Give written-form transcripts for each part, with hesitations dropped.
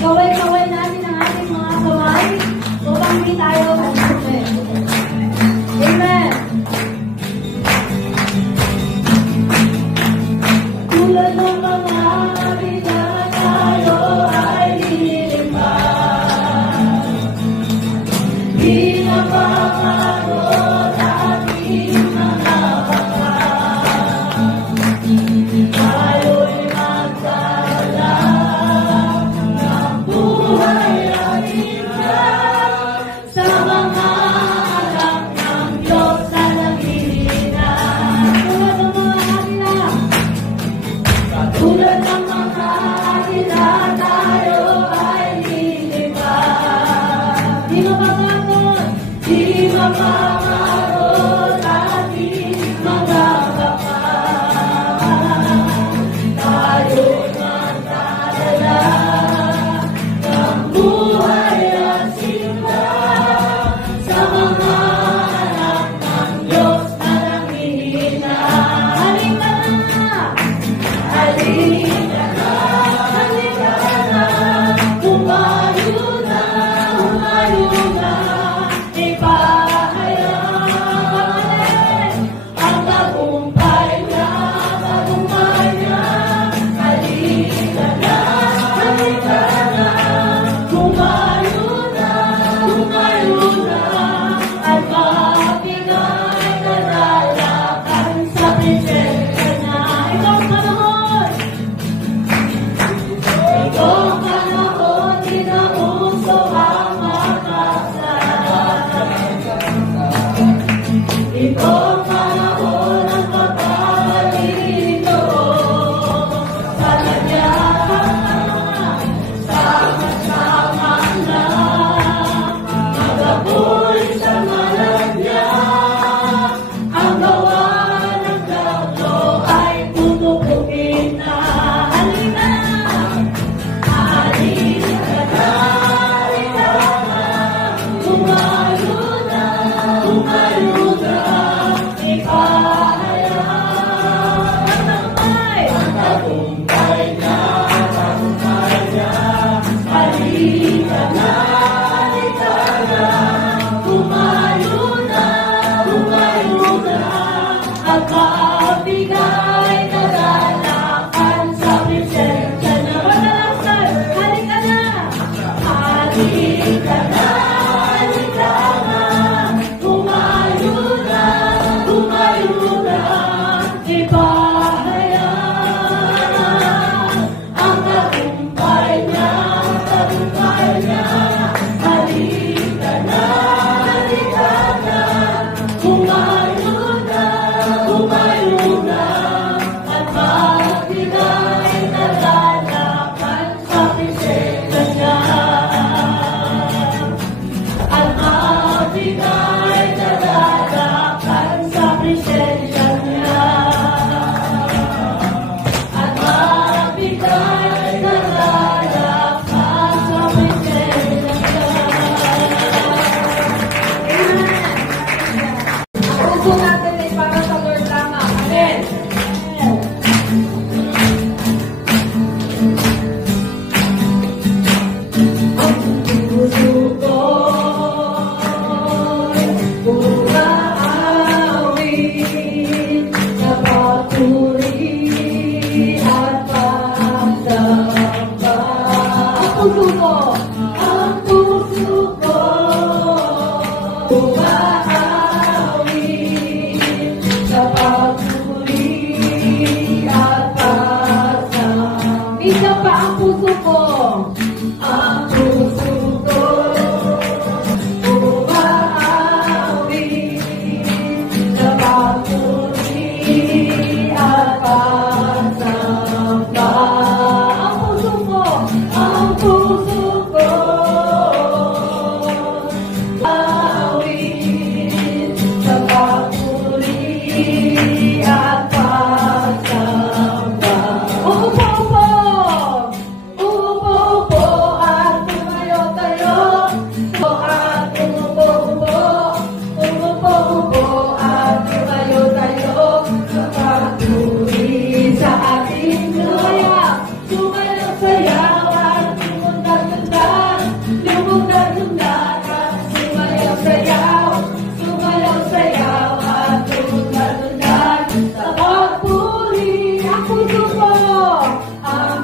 Kaway-kaway natin ang ating mga kamay upang di tayo magsupe. Amen. Tulad ng mga bida tayo ay lilipan. Pinapangarot ating mga bakan. Tayo'y magkaroon ng buhay at higit sa mga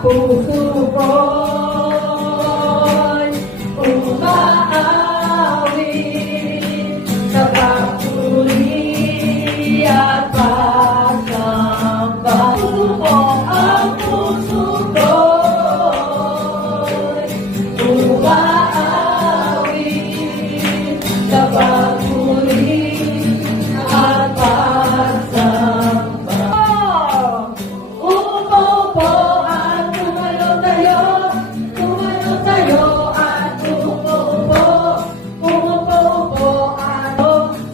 puso ko'y umaawit sa papuri at pagsamba. Ang puso ko'y umaawit sa papuri at pagsamba. Upo po at tumayo tayo at umupo at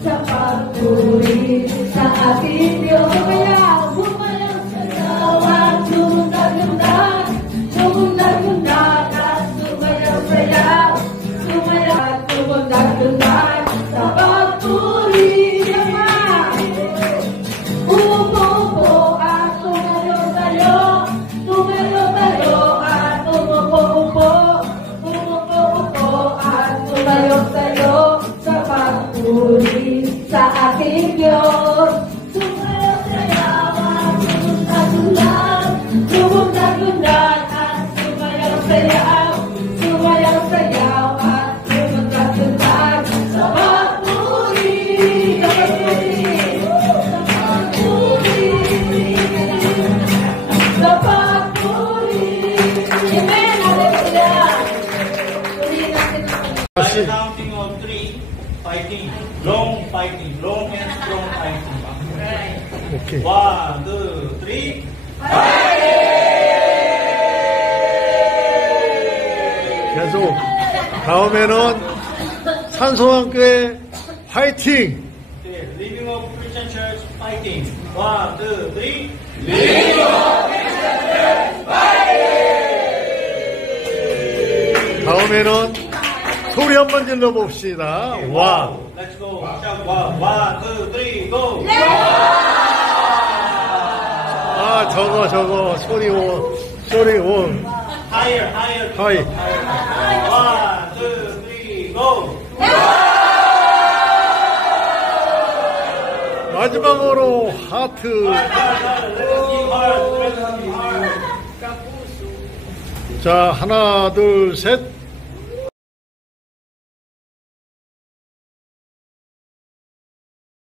sa pagpuri sa ating Diyos. Sumayaw sayaw at sumundag-undag at sumayaw sayaw at sumundag-undag sa pagpuri. Upo po at tumayo tayo at umupo at tumayo tayo sa pagpuri sa ating Diyos. Sumayaw sayaw at sumundag-undag at sumayaw sayaw at sumundag-undag sa pagpuri. Sa pagpuri. Amen. Hallelujah. Purihin natin ang By the counting of 3, fighting, long and strong fighting. 오케이. 1, 2, 3. 계속. 다음에는 산소왕교회 화이팅! Okay, Living of Christian Church fighting. 1, 2, 3. 다음에는 소리 한번 질러봅시다. 와. Let's go. Shout 1, 2, 3, go. 아, 저거. 소리 온. Higher. 하이. 1, 2, 3, go. 마지막으로 하트. Let's give heart. 자, 하나, 둘, 셋.